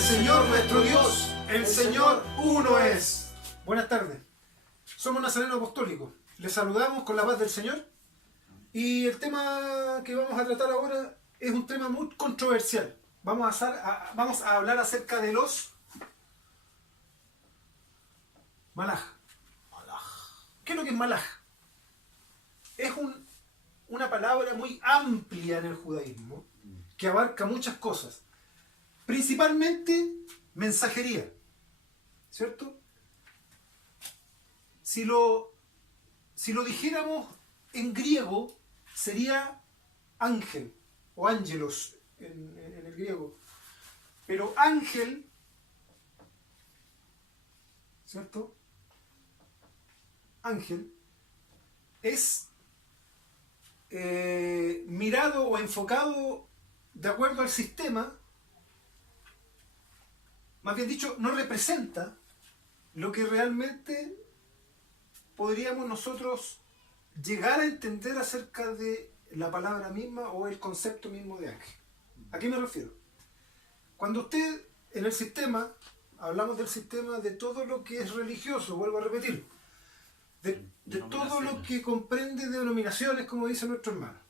Señor nuestro Dios, el Señor uno es. Buenas tardes. Somos Nazarenos Apostólicos. Les saludamos con la paz del Señor. Y el tema que vamos a tratar ahora es un tema muy controversial. Vamos a hablar acerca de los malaj. ¿Qué es lo que es malaj? Es una palabra muy amplia en el judaísmo que abarca muchas cosas. Principalmente mensajería, ¿cierto? Si lo dijéramos en griego, sería ángel o ángelos en el griego. Pero ángel, ¿cierto? Ángel es mirado o enfocado de acuerdo al sistema. Más bien dicho, no representa lo que realmente podríamos nosotros llegar a entender acerca de la palabra misma o el concepto mismo de ángel. ¿A qué me refiero? Cuando usted en el sistema, hablamos del sistema de todo lo que es religioso, vuelvo a repetir, de todo lo que comprende denominaciones, como dice nuestro hermano.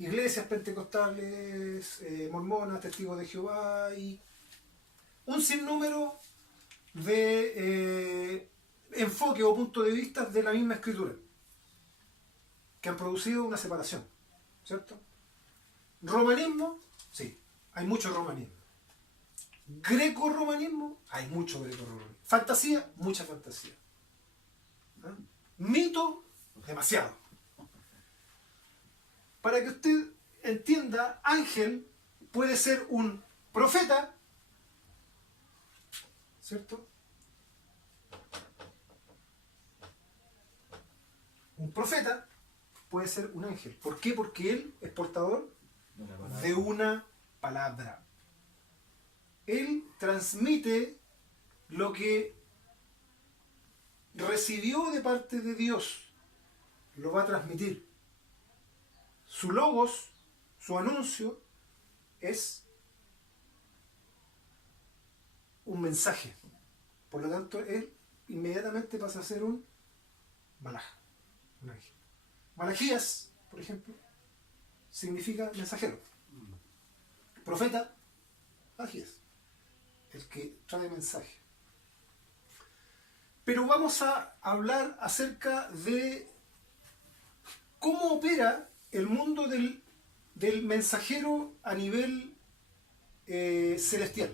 Iglesias pentecostales, mormonas, testigos de Jehová y un sinnúmero de enfoque o puntos de vista de la misma escritura que han producido una separación, ¿cierto? Romanismo, sí, hay mucho romanismo. Greco-romanismo, hay mucho greco-romanismo. Fantasía, mucha fantasía. ¿Ah? Mito, demasiado. Para que usted entienda, ángel puede ser un profeta, ¿cierto? Un profeta puede ser un ángel. ¿Por qué? Porque él es portador de una palabra. Él transmite lo que recibió de parte de Dios. Lo va a transmitir. Su logos, su anuncio, es un mensaje. Por lo tanto, él inmediatamente pasa a ser un malaj, un ángel. Malajías, por ejemplo, significa mensajero. Profeta, malajías, el que trae mensaje. Pero vamos a hablar acerca de cómo opera el mundo del mensajero a nivel celestial.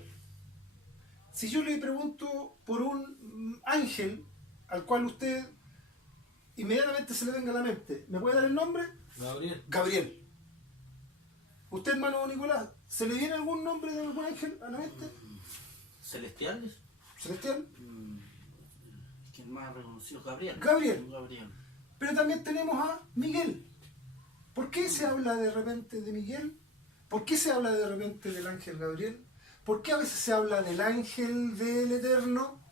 Si yo le pregunto por un ángel al cual usted inmediatamente se le venga a la mente, ¿me puede dar el nombre? Gabriel. Gabriel. ¿Usted, hermano Nicolás, se le viene algún nombre de algún ángel a la mente? ¿Celestiales? ¿Celestial? ¿Quién más reconocido? Gabriel. Gabriel. Pero también tenemos a Miguel. ¿Por qué se habla de repente de Miguel? ¿Por qué se habla de repente del ángel Gabriel? ¿Por qué a veces se habla del ángel del Eterno?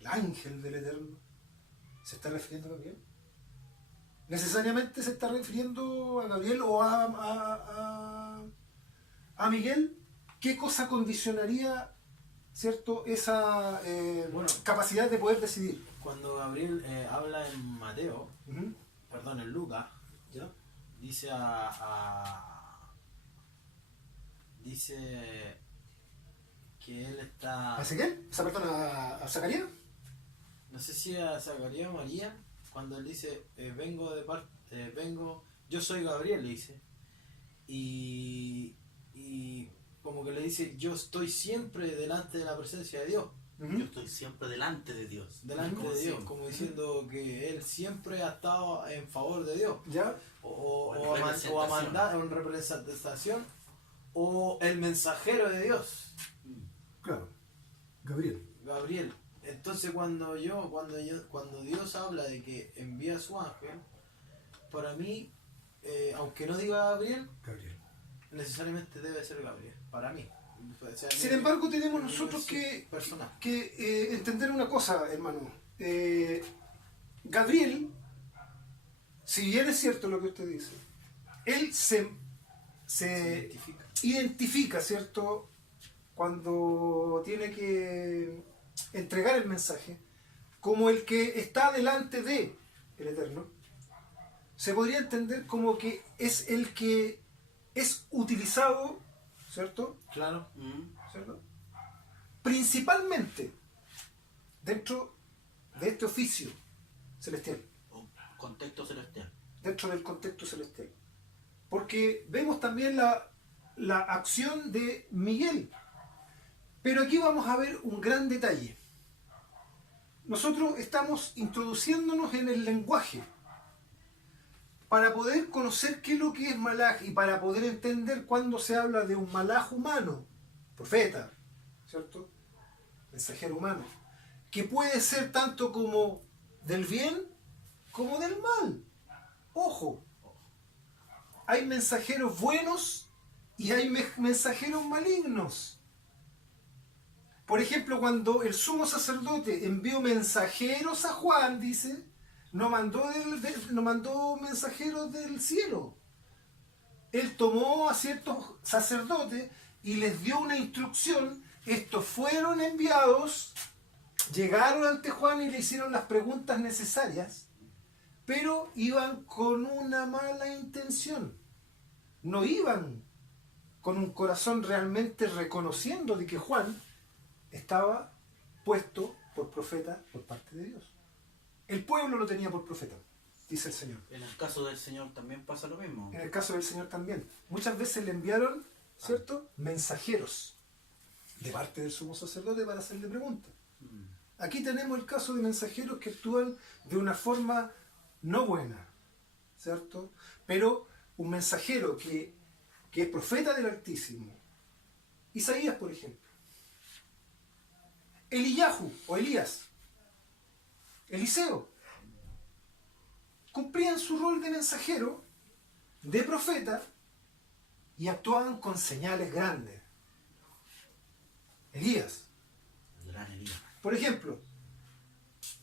El ángel del Eterno. ¿Se está refiriendo a Gabriel? ¿Necesariamente se está refiriendo a Gabriel o a Miguel? ¿Qué cosa condicionaría, cierto, esa capacidad de poder decidir? Cuando Gabriel habla en Mateo, perdón, en Lucas, ¿ya? Dice dice que él está... ¿A Ezequiel? ¿Esa persona a Zacarías? No sé si a Zacarías o María, cuando él dice, yo soy Gabriel, le dice. Y como que le dice, yo estoy siempre delante de la presencia de Dios. Yo estoy siempre delante de Dios. Delante de Dios, como diciendo que él siempre ha estado en favor de Dios. ¿Ya? O a mandar en representación, o el mensajero de Dios. Claro, Gabriel. Entonces cuando Dios habla de que envía a su ángel, para mí, aunque no diga Gabriel, necesariamente debe ser Gabriel, para mí. O sea, sin embargo, tenemos nosotros que entender una cosa, hermano. Gabriel, si bien es cierto lo que usted dice, él se identifica, ¿cierto?, cuando tiene que entregar el mensaje, como el que está delante de el Eterno, se podría entender como que es el que es utilizado, ¿cierto? Claro. ¿Cierto? Principalmente dentro de este oficio celestial, O contexto celestial. dentro del contexto celestial. Porque vemos también la acción de Miguel. Pero aquí vamos a ver un gran detalle. Nosotros estamos introduciéndonos en el lenguaje para poder conocer qué es lo que es malaj y para poder entender cuando se habla de un malaj humano, profeta, ¿cierto? Mensajero humano, que puede ser tanto como del bien como del mal. Ojo, hay mensajeros buenos y hay mensajeros malignos. Por ejemplo, cuando el sumo sacerdote envió mensajeros a Juan, dice, no mandó mensajeros del cielo. Él tomó a ciertos sacerdotes y les dio una instrucción. Estos fueron enviados, llegaron ante Juan y le hicieron las preguntas necesarias, pero iban con una mala intención. No iban con un corazón realmente reconociendo de que Juan estaba puesto por profeta por parte de Dios. El pueblo lo tenía por profeta, dice el Señor. En el caso del Señor también pasa lo mismo. En el caso del Señor también. Muchas veces le enviaron, ¿cierto?, mensajeros de parte del sumo sacerdote para hacerle preguntas. Aquí tenemos el caso de mensajeros que actúan de una forma no buena, ¿cierto? Pero un mensajero que es profeta del Altísimo. Isaías, por ejemplo. Eliyahu o Elías. Eliseo. Cumplían su rol de mensajero, de profeta, y actuaban con señales grandes. Elías. El gran Elías. Por ejemplo,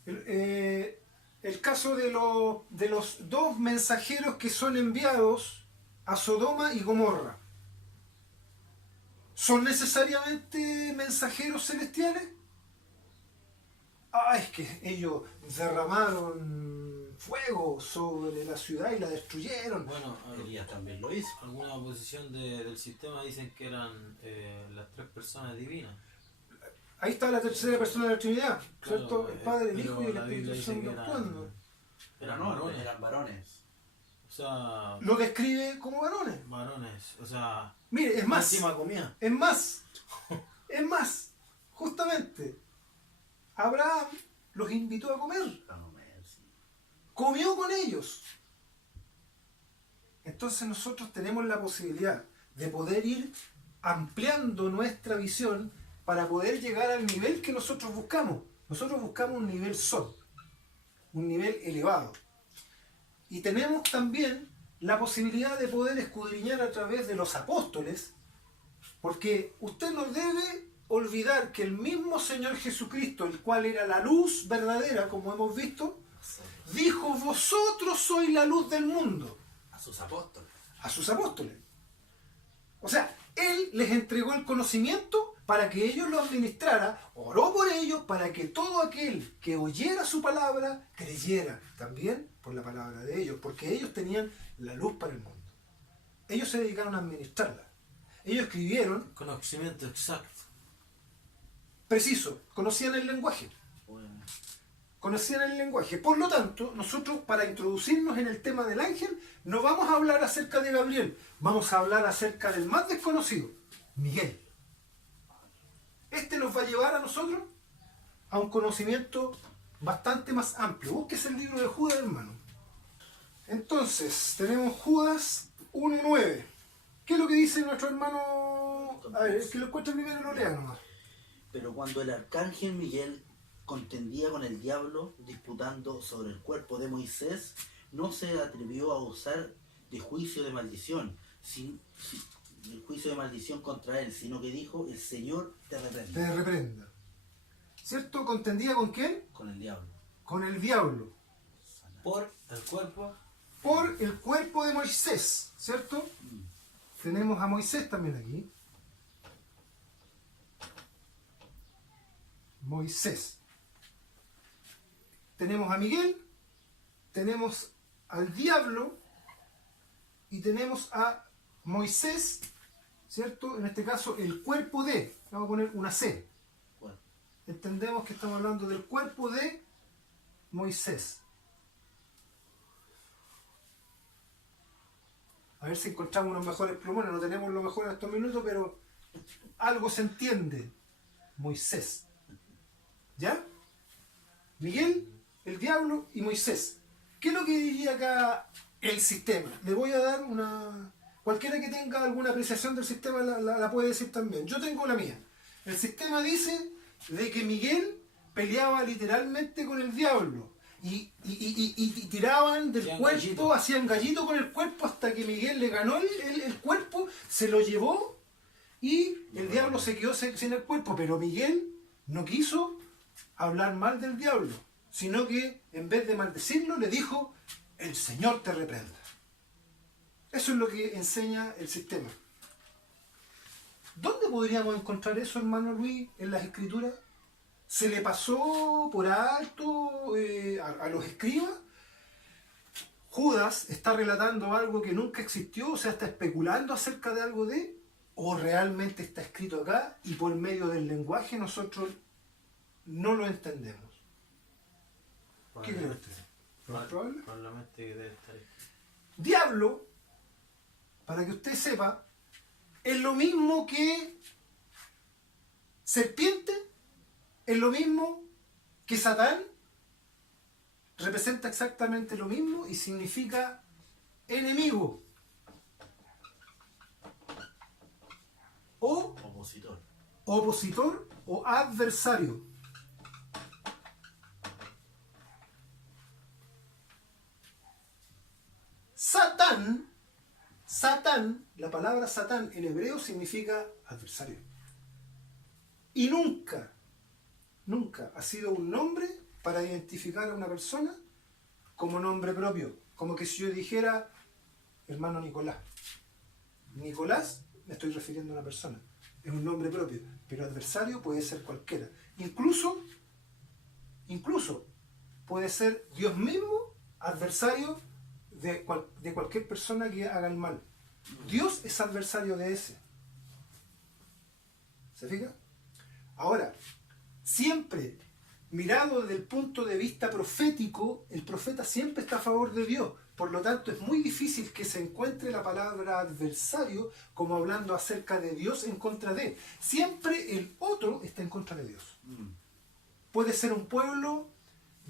el caso de los dos mensajeros que son enviados a Sodoma y Gomorra. ¿Son necesariamente mensajeros celestiales? Es que ellos derramaron fuego sobre la ciudad y la destruyeron. Bueno, Elías también lo hizo. alguna oposición del sistema dicen que eran las tres personas divinas. Ahí está la tercera persona de la Trinidad, ¿cierto? Claro, el Padre, el pero Hijo y el la Biblia Espíritu dice Santo que actuando. Eran hombres, eran varones. O sea, Lo describe como varones. varones, o sea, Mire, es más, encima comía. es más, justamente, Abraham los invitó a comer, Sí. comió con ellos. Entonces nosotros tenemos la posibilidad de poder ir ampliando nuestra visión para poder llegar al nivel que nosotros buscamos. Nosotros buscamos un nivel sol, un nivel elevado. Y tenemos también la posibilidad de poder escudriñar a través de los apóstoles, porque usted no debe olvidar que el mismo Señor Jesucristo, el cual era la luz verdadera, como hemos visto, dijo: vosotros sois la luz del mundo, A sus apóstoles. a sus apóstoles. O sea, Él les entregó el conocimiento para que ellos lo administraran, oró por ellos para que todo aquel que oyera su palabra creyera también por la palabra de ellos, porque ellos tenían la luz para el mundo. Ellos se dedicaron a administrarla. Ellos escribieron Conocimiento exacto. preciso, conocían el lenguaje. Bueno, Conocían el lenguaje. Por lo tanto, nosotros, para introducirnos en el tema del ángel, no vamos a hablar acerca de Gabriel, vamos a hablar acerca del más desconocido, Miguel. Este nos va a llevar a nosotros a un conocimiento bastante más amplio. Búsquese el libro de Judas, hermano. Entonces, tenemos Judas 1:9. ¿Qué es lo que dice nuestro hermano? A ver, el que lo encuentre primero lo lea nomás. pero cuando el arcángel Miguel contendía con el diablo, disputando sobre el cuerpo de Moisés, no se atrevió a usar de juicio de maldición, el juicio de maldición contra él, sino que dijo: el Señor te reprenda. Te reprenda. ¿Cierto? ¿Contendía con quién? Con el diablo. Con el diablo. Por el cuerpo. Por el cuerpo de Moisés, ¿cierto? Tenemos a Moisés también aquí. Moisés. Tenemos a Miguel, tenemos al diablo y tenemos a Moisés, ¿cierto? En este caso, el cuerpo de, vamos a poner una C. Bueno, Entendemos que estamos hablando del cuerpo de Moisés. A ver si encontramos unos mejores plumones. No tenemos lo mejor en estos minutos, pero algo se entiende. Moisés. ¿Ya? Miguel, el diablo y Moisés. ¿Qué es lo que diría acá el sistema? Le voy a dar una... Cualquiera que tenga alguna apreciación del sistema la puede decir también. Yo tengo la mía. El sistema dice de que Miguel peleaba literalmente con el diablo. Y tiraban del Hacían cuerpo, gallito. hacían gallito con el cuerpo hasta que Miguel le ganó el cuerpo, se lo llevó y el diablo se quedó sin el cuerpo. Pero Miguel no quiso hablar mal del diablo, sino que en vez de maldecirlo le dijo: el Señor te reprenda. Eso es lo que enseña el sistema. ¿Dónde podríamos encontrar eso, hermano Luis, en las escrituras? ¿Se le pasó por alto a los escribas? ¿Judas está relatando algo que nunca existió? O sea, ¿está especulando acerca de algo de? ¿O realmente está escrito acá y por medio del lenguaje nosotros no lo entendemos? ¿Qué cree usted? ¿Lo más probable? Probablemente que debe estar ahí. Diablo, para que usted sepa, es lo mismo que serpiente, es lo mismo que Satán, representa exactamente lo mismo y significa enemigo o opositor. opositor o adversario. Satán, la palabra Satán en hebreo significa adversario. Y nunca ha sido un nombre para identificar a una persona como nombre propio. Como que si yo dijera hermano Nicolás. Nicolás, me estoy refiriendo a una persona. Es un nombre propio. Pero adversario puede ser cualquiera. Incluso puede ser Dios mismo adversario de cualquier persona que haga el mal. Dios es adversario de ese. ¿Se fija? Ahora, siempre mirado desde el punto de vista profético, el profeta siempre está a favor de Dios. Por lo tanto, es muy difícil que se encuentre la palabra adversario como hablando acerca de Dios en contra de. Siempre el otro está en contra de Dios. Puede ser un pueblo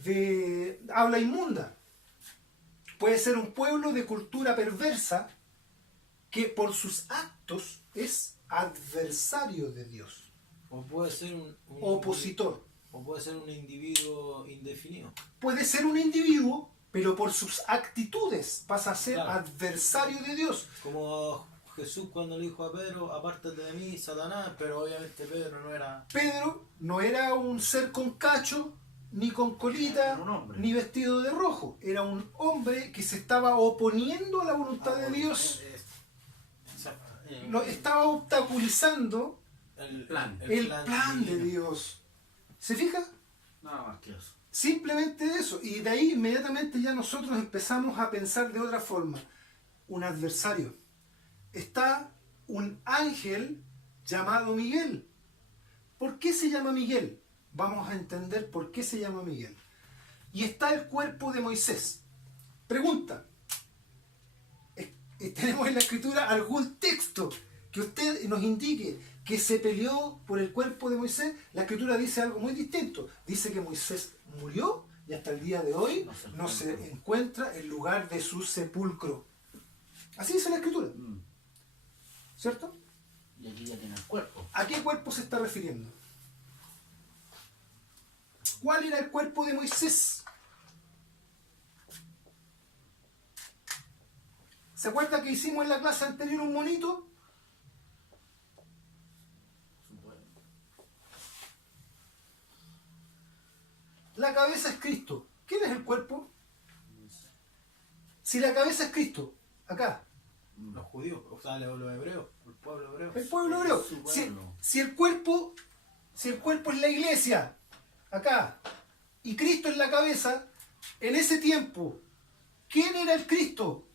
de habla inmunda. Puede ser un pueblo de cultura perversa que por sus actos es adversario de Dios. O puede ser un Opositor. O puede ser un individuo indefinido. Puede ser un individuo, pero por sus actitudes pasa a ser Claro. adversario de Dios. Como Jesús cuando le dijo a Pedro: apártate de mí, Satanás, pero obviamente Pedro no era... Pedro no era un ser con cacho, ni con colita, Era un hombre. ni vestido de rojo. Era un hombre que se estaba oponiendo a la voluntad de Dios. Lo estaba obstaculizando el plan. el plan de divino. Dios. ¿Se fija? Nada más que eso. Simplemente eso. Y de ahí inmediatamente ya nosotros empezamos a pensar de otra forma. Un adversario. Está un ángel llamado Miguel. ¿Por qué se llama Miguel? Vamos a entender por qué se llama Miguel. Y está el cuerpo de Moisés. Pregunta. ¿Tenemos en la escritura algún texto que usted nos indique que se peleó por el cuerpo de Moisés? La escritura dice algo muy distinto. Dice que Moisés murió y hasta el día de hoy no se encuentra el lugar de su sepulcro. Así dice la escritura. ¿Cierto? Y aquí ya tiene el cuerpo. ¿A qué cuerpo se está refiriendo? ¿Cuál era el cuerpo de Moisés? ¿Se acuerda que hicimos en la clase anterior un monito? La cabeza es Cristo. ¿Quién es el cuerpo? Si la cabeza es Cristo, acá, Los judíos, o sea, los hebreos, el pueblo hebreo. el pueblo hebreo. Su Si, pueblo. si el cuerpo es la iglesia, acá, y Cristo en la cabeza, en ese tiempo, ¿quién era el Cristo?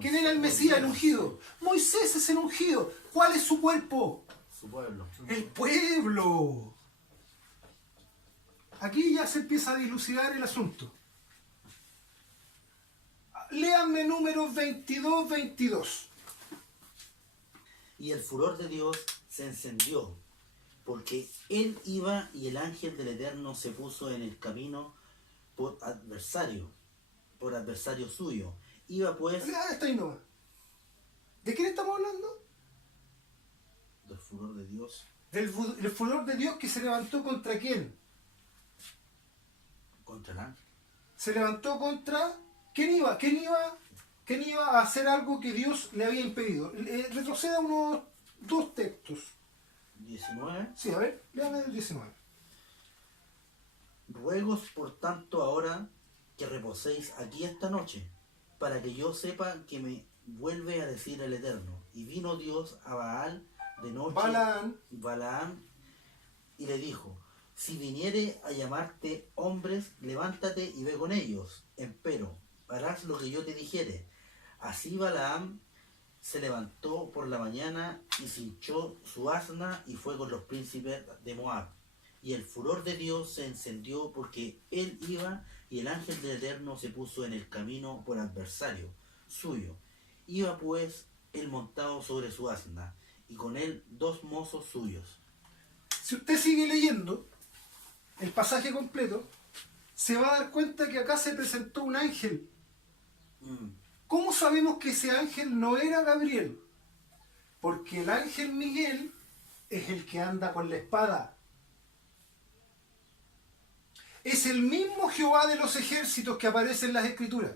¿Quién era el Mesías, el ungido? Moisés es el ungido. ¿Cuál es su cuerpo? Su pueblo. El pueblo. Aquí ya se empieza a dilucidar el asunto. Léanme números 22, 22. Y el furor de Dios se encendió, porque él iba y el ángel del Eterno se puso en el camino por adversario suyo. Iba pues Está ahí nomás. ¿De quién estamos hablando? del furor de Dios Del furor de Dios que se levantó contra quién. contra el ángel. Se levantó contra... ¿Quién iba? ¿Quién iba a hacer algo que Dios le había impedido? Retroceda unos 2 textos. 19. Sí, a ver, léame el 19. Ruegos por tanto ahora que reposéis aquí esta noche, para que yo sepa que me vuelve a decir el Eterno. Y vino Dios a Baal de noche, Balaam, y le dijo: si viniere a llamarte hombres, levántate y ve con ellos, empero harás lo que yo te dijere. Así Balaam se levantó por la mañana y cinchó su asna y fue con los príncipes de Moab. Y el furor de Dios se encendió porque él iba y el ángel del Eterno se puso en el camino por adversario suyo. Iba pues él montado sobre su asna y con él 2 mozos suyos. Si usted sigue leyendo el pasaje completo, se va a dar cuenta que acá se presentó un ángel. ¿Cómo sabemos que ese ángel no era Gabriel? Porque el ángel Miguel es el que anda con la espada. Es el mismo Jehová de los ejércitos que aparece en las Escrituras.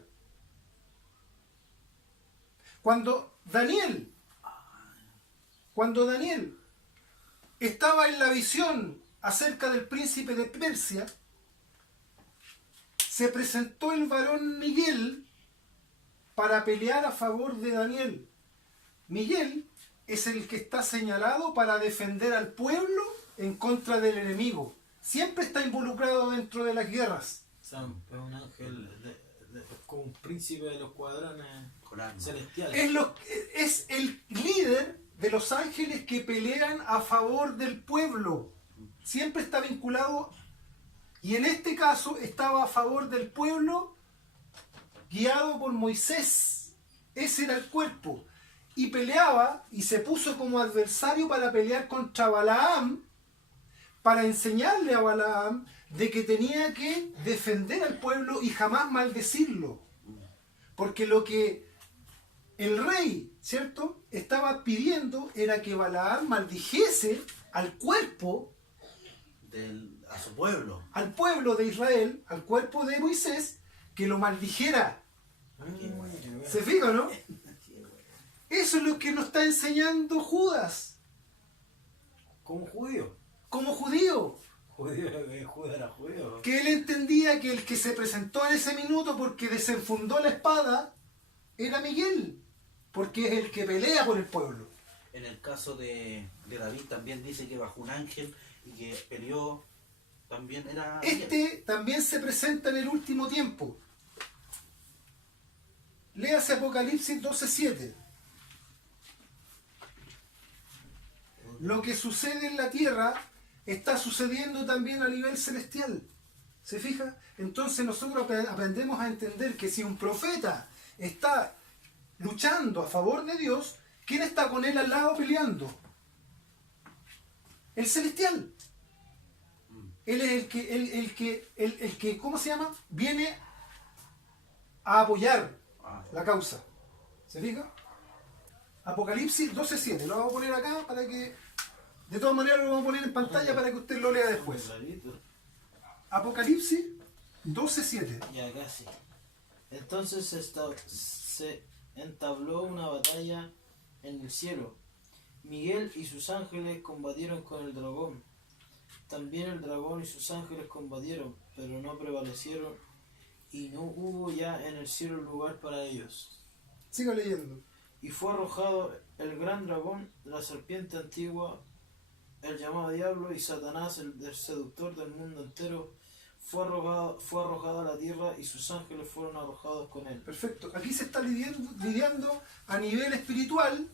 Cuando Daniel estaba en la visión acerca del príncipe de Persia, se presentó el varón Miguel para pelear a favor de Daniel. Miguel es el que está señalado para defender al pueblo en contra del enemigo. Siempre está involucrado dentro de las guerras. Es un ángel, como un príncipe de los cuadrones celestiales. Es el líder de los ángeles que pelean a favor del pueblo. Siempre está vinculado, y en este caso estaba a favor del pueblo, guiado por Moisés. Ese era el cuerpo. Y peleaba y se puso como adversario para pelear contra Balaam, para enseñarle a Balaam de que tenía que defender al pueblo y jamás maldecirlo. Porque lo que el rey, ¿cierto?, estaba pidiendo era que Balaam maldijese al cuerpo, A su pueblo. al pueblo de Israel, al cuerpo de Moisés, que lo maldijera. ¿Se fija, no? Eso es lo que nos está enseñando Judas. Como judío. Como judío. Judas era judío. Que él entendía que el que se presentó en ese minuto porque desenfundó la espada era Miguel. Porque es el que pelea por el pueblo. En el caso de David también dice que bajó un ángel y que peleó, también era... Este también se presenta en el último tiempo. Léase Apocalipsis 12:7. Lo que sucede en la tierra está sucediendo también a nivel celestial. ¿Se fija? Entonces nosotros aprendemos a entender que si un profeta está luchando a favor de Dios, ¿quién está con él al lado peleando? El celestial. Él es el que, ¿cómo se llama? Viene a apoyar la causa. ¿Se fija? Apocalipsis 12:7. Lo vamos a poner acá para que... De todas maneras lo vamos a poner en pantalla para que usted lo lea después. Apocalipsis 12:7. Ya casi. Entonces se entabló una batalla en el cielo. Miguel y sus ángeles combatieron con el dragón. También el dragón y sus ángeles combatieron, pero no prevalecieron y no hubo ya en el cielo lugar para ellos. Sigo leyendo. Y fue arrojado el gran dragón, la serpiente antigua, el llamado diablo y Satanás, el seductor del mundo entero, fue arrojado a la tierra y sus ángeles fueron arrojados con él. Perfecto. Aquí se está lidiando a nivel espiritual.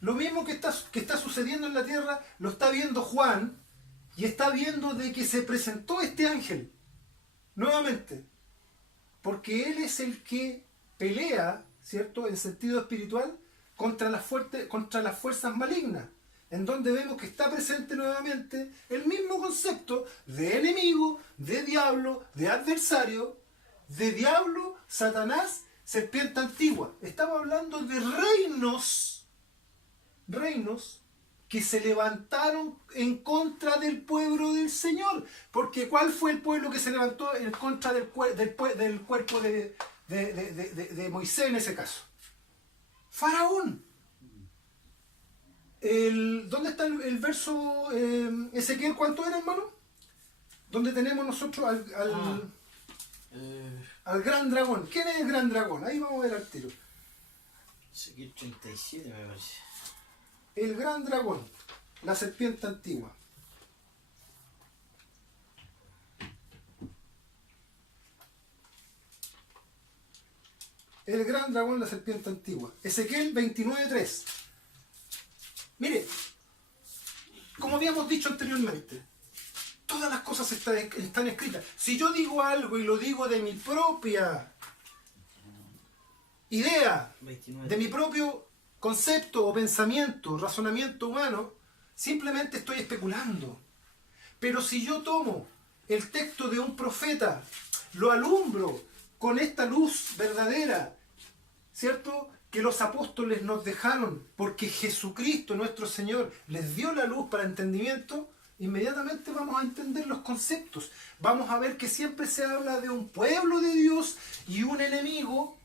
Lo mismo que está sucediendo en la tierra, lo está viendo Juan, y está viendo de que se presentó este ángel nuevamente. Porque él es el que pelea, ¿cierto?, en sentido espiritual, contra las fuerzas malignas. En donde vemos que está presente nuevamente el mismo concepto de enemigo, de diablo, de adversario, de diablo, Satanás, serpiente antigua. Estamos hablando de reinos que se levantaron en contra del pueblo del Señor. Porque ¿cuál fue el pueblo que se levantó en contra del cuerpo de Moisés en ese caso? Faraón. ¿Dónde está el verso Ezequiel? ¿Cuánto era, hermano? ¿Dónde tenemos nosotros al gran dragón? ¿Quién es el gran dragón? Ahí vamos a ver al tiro. Ezequiel 37 me parece. El gran dragón, la serpiente antigua. El gran dragón, la serpiente antigua. Ezequiel 29:3. Mire, como habíamos dicho anteriormente, todas las cosas están escritas. Si yo digo algo y lo digo de mi propia idea, 29. de mi propio concepto o pensamiento, razonamiento humano, simplemente estoy especulando. Pero si yo tomo el texto de un profeta, lo alumbro con esta luz verdadera, ¿cierto?, que los apóstoles nos dejaron, porque Jesucristo nuestro Señor les dio la luz para entendimiento, inmediatamente vamos a entender los conceptos. Vamos a ver que siempre se habla de un pueblo de Dios y un enemigo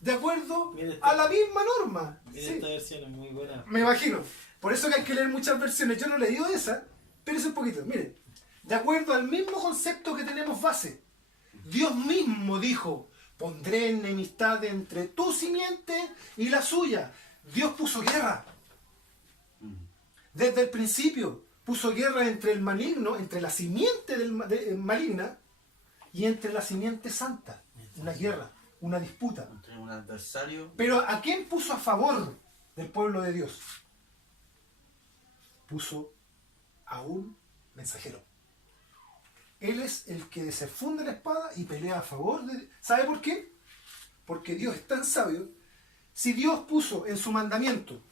de acuerdo a la misma norma. Mira, Sí. esta versión es muy buena. Me imagino. Por eso que hay que leer muchas versiones. Yo no he leído esa, pero es un poquito. Miren, de acuerdo al mismo concepto que tenemos base, Dios mismo dijo: pondré enemistad entre tu simiente y la suya. Dios puso guerra. Desde el principio puso guerra entre el maligno, entre la simiente maligna y entre la simiente santa. Una guerra, una disputa. Entre un adversario. Pero ¿a quién puso a favor del pueblo de Dios? Puso a un mensajero. Él es el que se funde la espada y pelea a favor de... ¿Sabe por qué? Porque Dios es tan sabio. Si Dios puso en su mandamiento: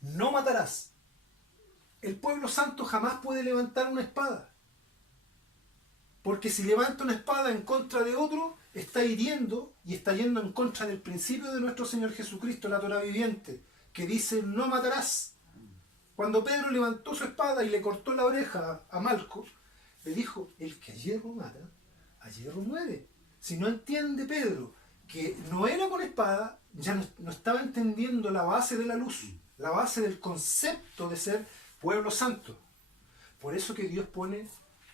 no matarás, el pueblo santo jamás puede levantar una espada. Porque si levanta una espada en contra de otro, está hiriendo y está yendo en contra del principio de nuestro Señor Jesucristo, la Torá viviente, que dice: no matarás. Cuando Pedro levantó su espada y le cortó la oreja a Malco, le dijo: el que a hierro mata, a hierro muere. Si no entiende Pedro que no era con espada, ya no estaba entendiendo la base de la luz, la base del concepto de ser pueblo santo. Por eso que Dios pone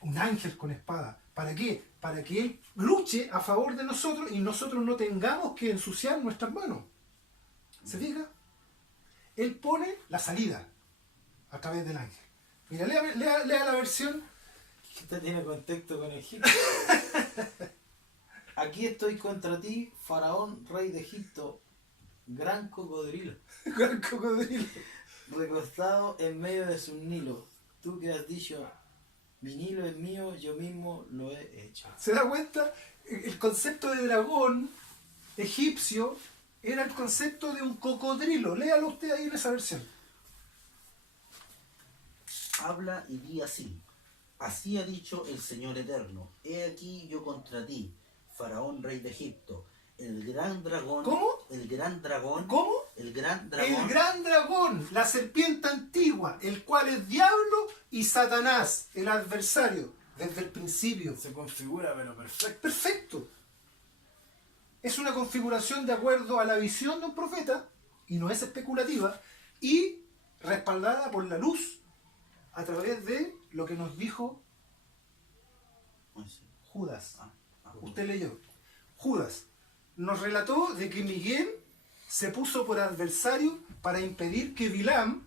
un ángel con espada. ¿Para qué? Para que Él luche a favor de nosotros y nosotros no tengamos que ensuciar nuestras manos. ¿Se fija? Él pone la salida a través del ángel. Mira, lea la versión. Esta tiene contexto con Egipto. Aquí estoy contra ti, Faraón, rey de Egipto, gran cocodrilo, Gran cocodrilo. recostado en medio de su Nilo. Tú que has dicho: mi Nilo es mío, yo mismo lo he hecho. ¿Se da cuenta? El concepto de dragón egipcio era el concepto de un cocodrilo. Léalo usted ahí en esa versión. Habla y di así: así ha dicho el Señor Eterno, he aquí yo contra ti, Faraón, rey de Egipto, el gran dragón. ¿Cómo? El gran dragón. ¿Cómo? El gran dragón. El gran dragón, la serpiente antigua, el cual es diablo y Satanás, el adversario, desde el principio. Se configura, pero perfecto. Perfecto. Es una configuración de acuerdo a la visión de un profeta, y no es especulativa, y respaldada por la luz a través de lo que nos dijo Judas. Usted leyó. Judas nos relató de que Miguel se puso por adversario para impedir que Bilam,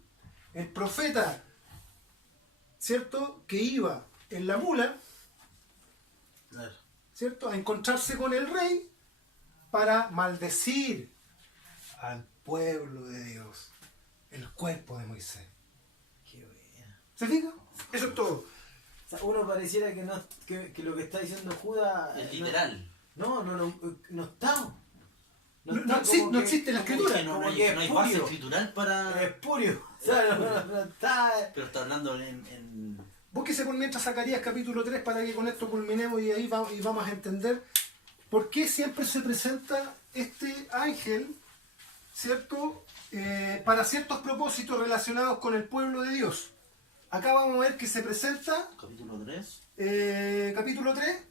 el profeta, ¿cierto?, que iba en la mula, Claro. ¿cierto? A encontrarse con el rey para maldecir al pueblo de Dios, el cuerpo de Moisés. Qué buena. ¿Se fija? Eso es todo. O sea, uno pareciera que, no, que lo que está diciendo Judas... Es literal. No está. No existe la escritura. Porque no hay base espurio. escritural para... Es espurio. O sea, no está... Pero está hablando en... Búsquese por mientras Zacarías capítulo 3 para que con esto culminemos y ahí vamos a entender por qué siempre se presenta este ángel, ¿cierto? Para ciertos propósitos relacionados con el pueblo de Dios. Acá vamos a ver que se presenta Capítulo 3. capítulo 3,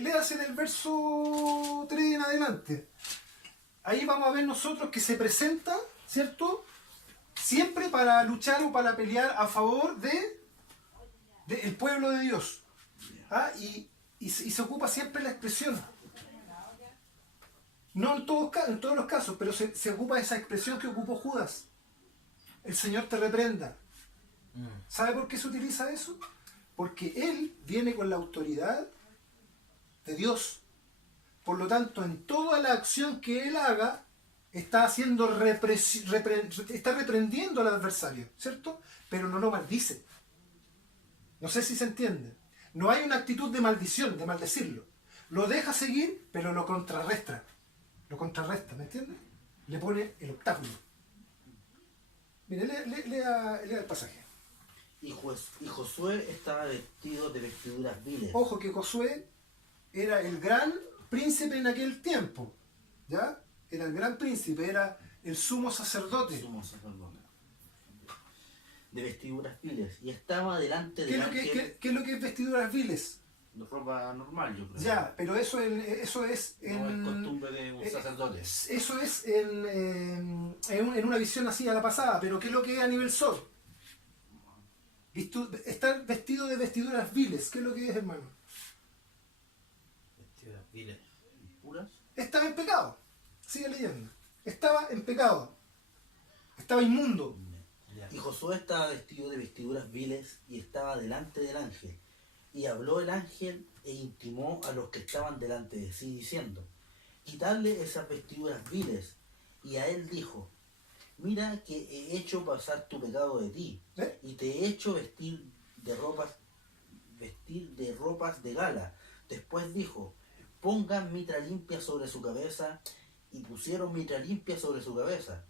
léase del verso 3 en adelante. Ahí vamos a ver nosotros que se presenta, ¿cierto? Siempre para luchar o para pelear a favor del pueblo de Dios. ¿Ah? Y se ocupa siempre la expresión. No en todos los casos, pero se ocupa esa expresión que ocupó Judas. El Señor te reprenda. ¿Sabe por qué se utiliza eso? Porque Él viene con la autoridad de Dios. Por lo tanto, en toda la acción que Él haga, está está reprendiendo al adversario, ¿cierto? Pero no lo maldice. No sé si se entiende. No hay una actitud de maldición, de maldecirlo. Lo deja seguir, pero lo contrarresta. Lo contrarresta, ¿me entiendes? Le pone el obstáculo. Mire, lea el pasaje. Y Josué estaba vestido de vestiduras viles. Ojo que Josué era el gran príncipe en aquel tiempo. ¿Ya? Era el gran príncipe, era el sumo sacerdote. Sumo sacerdote. De vestiduras viles. Y estaba delante ¿Qué del es ángel. qué es lo que es vestiduras viles? De ropa normal, yo creo. Ya, pero eso es No es costumbre de un sacerdote. Eso es en una visión así a la pasada, pero ¿qué es lo que es a nivel sol? Estar vestido de vestiduras viles, ¿qué es lo que es, hermano? Vestiduras viles. ¿Puras? Estaba en pecado. Sigue leyendo. Estaba en pecado. Estaba inmundo. Y Josué estaba vestido de vestiduras viles y estaba delante del ángel. Y habló el ángel e intimó a los que estaban delante de sí, diciendo: quitadle esas vestiduras viles. Y a él dijo: mira que he hecho pasar tu pecado de ti, ¿Eh? y te he hecho vestir de ropas de gala. Después dijo: pongan mitra limpia sobre su cabeza. Y pusieron mitra limpia sobre su cabeza.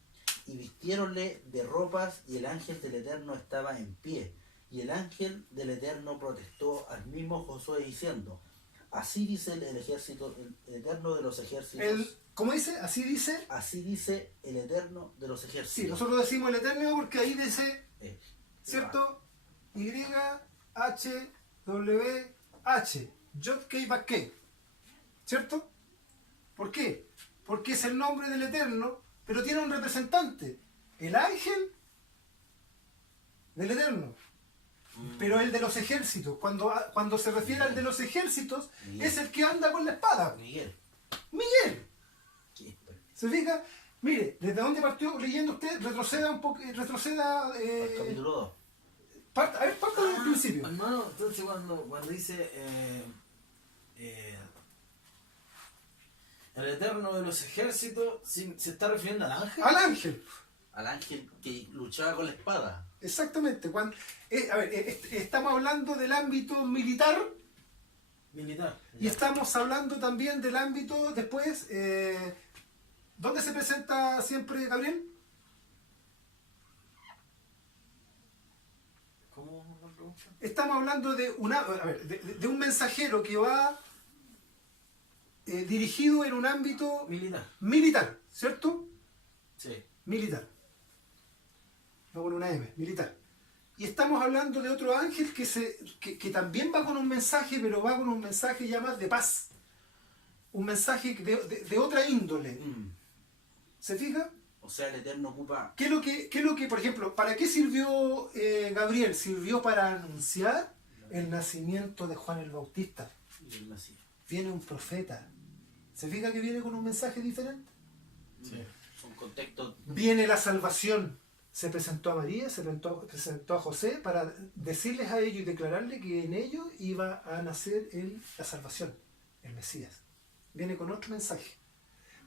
Y vistiéronle de ropas, y el ángel del Eterno estaba en pie. Y el ángel del Eterno protestó al mismo Josué diciendo: así dice el ejército, el Eterno de los ejércitos. ¿Cómo dice? Así dice. Así dice el Eterno de los ejércitos. Sí, nosotros decimos el Eterno porque ahí dice, ¿cierto? YHWH. Yod Kei Bak Kei. ¿Cierto? ¿Por qué? Porque es el nombre del Eterno, pero tiene un representante. El ángel del Eterno. Pero el de los ejércitos. Cuando se refiere al de los ejércitos, Miguel. es el que anda con la espada. Miguel. Miguel. ¿Qué? ¿Se fija? Mire, ¿desde dónde partió leyendo usted? Retroceda un poco, retroceda... Al capítulo 2. parta del principio. Hermano, entonces cuando dice el Eterno de los ejércitos, ¿se está refiriendo al ángel? Al ángel. Al ángel que luchaba con la espada. Exactamente. Estamos hablando del ámbito militar Militar. y estamos hablando también del ámbito después... ¿Dónde se presenta siempre Gabriel? ¿Cómo la pregunta? Estamos hablando de de un mensajero que va dirigido en un ámbito Militar. militar, ¿cierto? Sí. Militar. No con una M, militar. Y estamos hablando de otro ángel que también va con un mensaje, pero va con un mensaje ya más de paz. Un mensaje de otra índole. ¿Se fija? O sea, el Eterno ocupa... ¿Qué es lo que, por ejemplo, para qué sirvió Gabriel? Sirvió para anunciar el nacimiento de Juan el Bautista. Y él nacía. Viene un profeta. ¿Se fija que viene con un mensaje diferente? Sí. Son contextos... Viene la salvación. se presentó a María, presentó a José para decirles a ellos y declararle que en ellos iba a nacer la salvación, el Mesías. Viene con otro mensaje.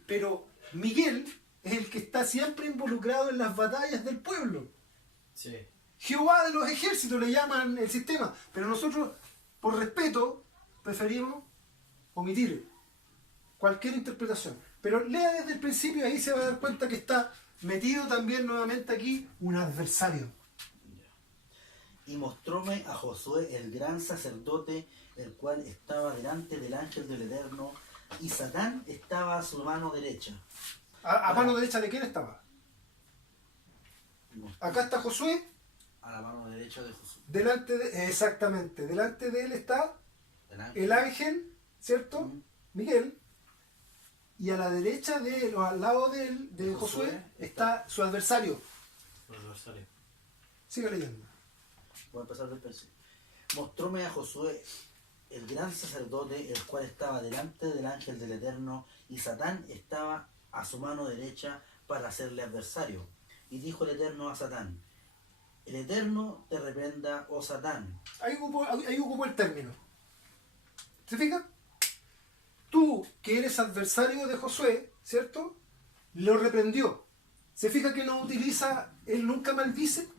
Pero Miguel es el que está siempre involucrado en las batallas del pueblo. Sí. Jehová de los ejércitos le llaman el sistema, pero nosotros, por respeto, preferimos omitir cualquier interpretación. Pero lea desde el principio, ahí se va a dar cuenta que está metido también nuevamente aquí un adversario. Y mostróme a Josué el gran sacerdote, el cual estaba delante del ángel del Eterno, y Satán estaba a su mano derecha. ¿A mano derecha de quién estaba? Acá está Josué. A la mano derecha de Josué. Exactamente, delante de él está el ángel, ¿cierto? Miguel. Y a la derecha de él, o al lado de él, de Josué, está su adversario. Sigue leyendo. Voy a empezar del principio. Mostróme a Josué el gran sacerdote, el cual estaba delante del ángel del Eterno, y Satán estaba a su mano derecha para hacerle adversario. Y dijo el Eterno a Satán: el Eterno te reprenda, oh Satán. Ahí ocupó el término. ¿Se fija? Tú, que eres adversario de Josué, ¿cierto? Lo reprendió. ¿Se fija que no utiliza, él nunca maldice?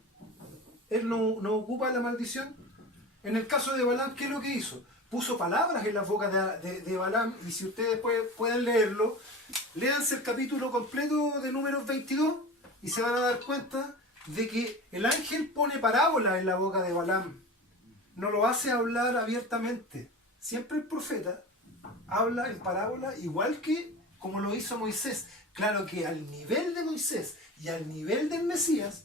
Él no ocupa la maldición. En el caso de Balaam, ¿qué es lo que hizo? Puso palabras en la boca de Balaam, y si ustedes pueden leerlo, léanse el capítulo completo de Números 22 y se van a dar cuenta de que el ángel pone parábolas en la boca de Balaam. No lo hace hablar abiertamente. Siempre el profeta habla en parábola igual que como lo hizo Moisés. Claro que al nivel de Moisés y al nivel del Mesías,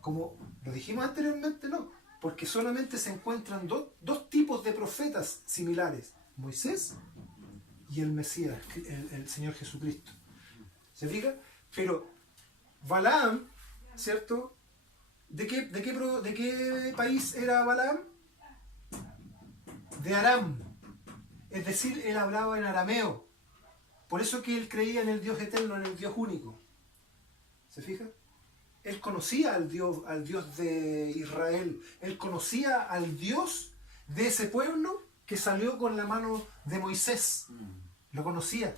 como lo dijimos anteriormente, no, porque solamente se encuentran dos tipos de profetas similares: Moisés y el Mesías, el Señor Jesucristo. ¿Se fija? Pero Balaam, ¿cierto? ¿De qué país era Balaam? De Aram. Es decir, él hablaba en arameo. Por eso que él creía en el Dios eterno, en el Dios único. ¿Se fija? Él conocía al Dios de Israel. Él conocía al Dios de ese pueblo que salió con la mano de Moisés. Lo conocía.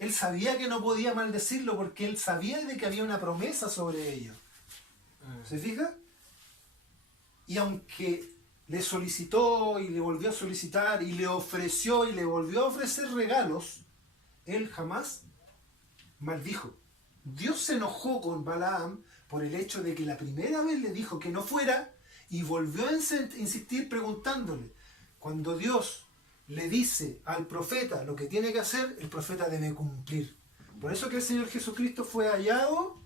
Él sabía que no podía maldecirlo porque él sabía de que había una promesa sobre ellos. ¿Se fija? Y aunque le solicitó y le volvió a solicitar y le ofreció y le volvió a ofrecer regalos, él jamás maldijo. Dios se enojó con Balaam por el hecho de que la primera vez le dijo que no fuera y volvió a insistir preguntándole. Cuando Dios le dice al profeta lo que tiene que hacer, el profeta debe cumplir. Por eso que el Señor Jesucristo fue hallado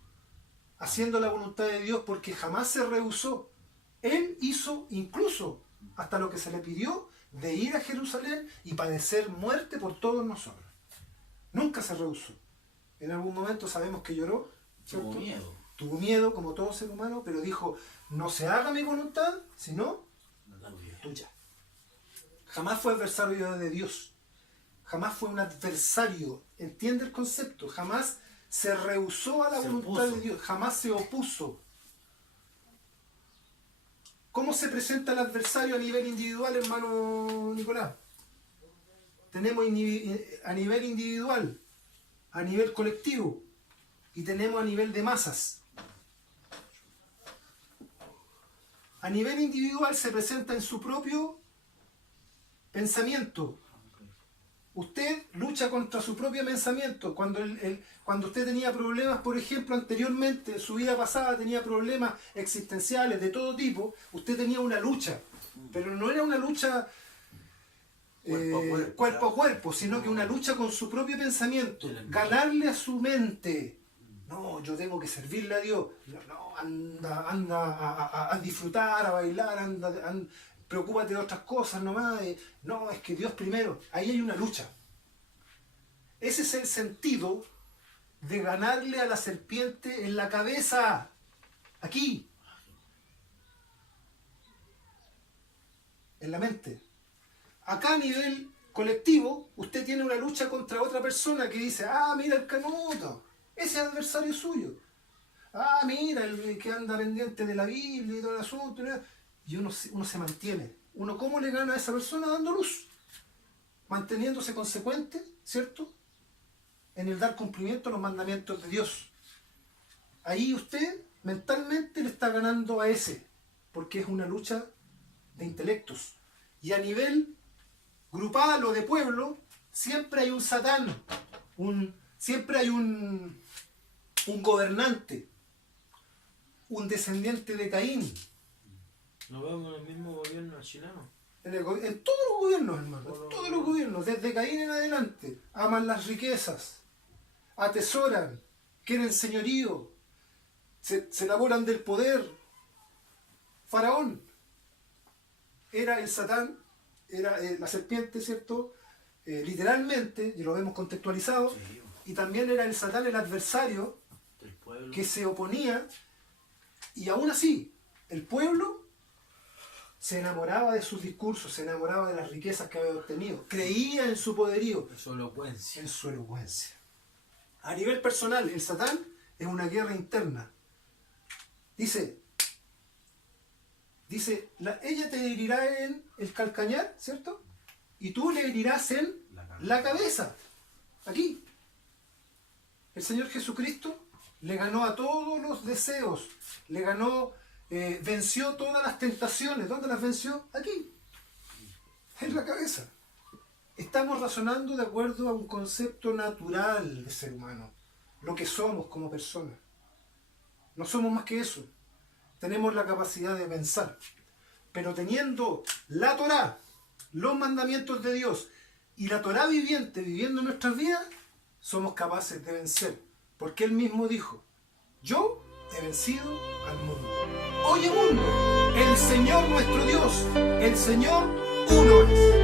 haciendo la voluntad de Dios, porque jamás se rehusó. Él hizo incluso hasta lo que se le pidió de ir a Jerusalén y padecer muerte por todos nosotros. Nunca se rehusó. En algún momento sabemos que lloró, ¿cierto? Tuvo miedo como todo ser humano, pero dijo: no se haga mi voluntad, sino la tuya. Jamás fue adversario de Dios. Jamás fue un adversario. ¿Entiende el concepto? Jamás se rehusó a la voluntad de Dios. Jamás se opuso. ¿Cómo se presenta el adversario a nivel individual, hermano Nicolás? Tenemos a nivel individual, a nivel colectivo, y tenemos a nivel de masas. A nivel individual se presenta en su propio pensamiento. Usted lucha contra su propio pensamiento. Cuando usted tenía problemas, por ejemplo, anteriormente, en su vida pasada, tenía problemas existenciales de todo tipo, usted tenía una lucha. Pero no era una lucha cuerpo a cuerpo, sino que una lucha con su propio pensamiento. Ganarle a su mente. No, yo tengo que servirle a Dios. No, anda a disfrutar, a bailar, preocúpate de otras cosas nomás. No, es que Dios primero. Ahí hay una lucha. Ese es el sentido de ganarle a la serpiente en la cabeza. Aquí. En la mente. Acá a nivel colectivo, usted tiene una lucha contra otra persona que dice: ah, mira el canuto. Ese es adversario suyo. Ah, mira, el que anda pendiente de la Biblia y todo el asunto. Y uno se mantiene. ¿Uno cómo le gana a esa persona? Dando luz. Manteniéndose consecuente, ¿cierto? En el dar cumplimiento a los mandamientos de Dios. Ahí usted mentalmente le está ganando a ese, porque es una lucha de intelectos. Y a nivel grupal o de pueblo, siempre hay un satán, siempre hay un gobernante, un descendiente de Caín. Lo vemos en el mismo gobierno chileno. En todos los gobiernos, hermano, en todos los gobiernos, desde Caín en adelante, aman las riquezas, atesoran, quieren señorío, se enamoran del poder. Faraón era el Satán, era la serpiente, ¿cierto? Literalmente, y lo vemos contextualizado, Sí. y también era el Satán el adversario Del pueblo. que se oponía, y aún así, el pueblo se enamoraba de sus discursos, se enamoraba de las riquezas que había obtenido, creía en su poderío, Su elocuencia. en su elocuencia. A nivel personal, el Satán es una guerra interna. Dice, ella te herirá en el calcañar, ¿cierto? Y tú le herirás en la cabeza. Aquí. El Señor Jesucristo le ganó a todos los deseos, le ganó, venció todas las tentaciones. ¿Dónde las venció? Aquí. En la cabeza. Estamos razonando de acuerdo a un concepto natural de ser humano, lo que somos como personas. No somos más que eso. Tenemos la capacidad de pensar. Pero teniendo la Torá, los mandamientos de Dios y la Torá viviente viviendo en nuestras vidas, somos capaces de vencer. Porque Él mismo dijo, yo he vencido al mundo. Oye mundo, el Señor nuestro Dios, el Señor uno es.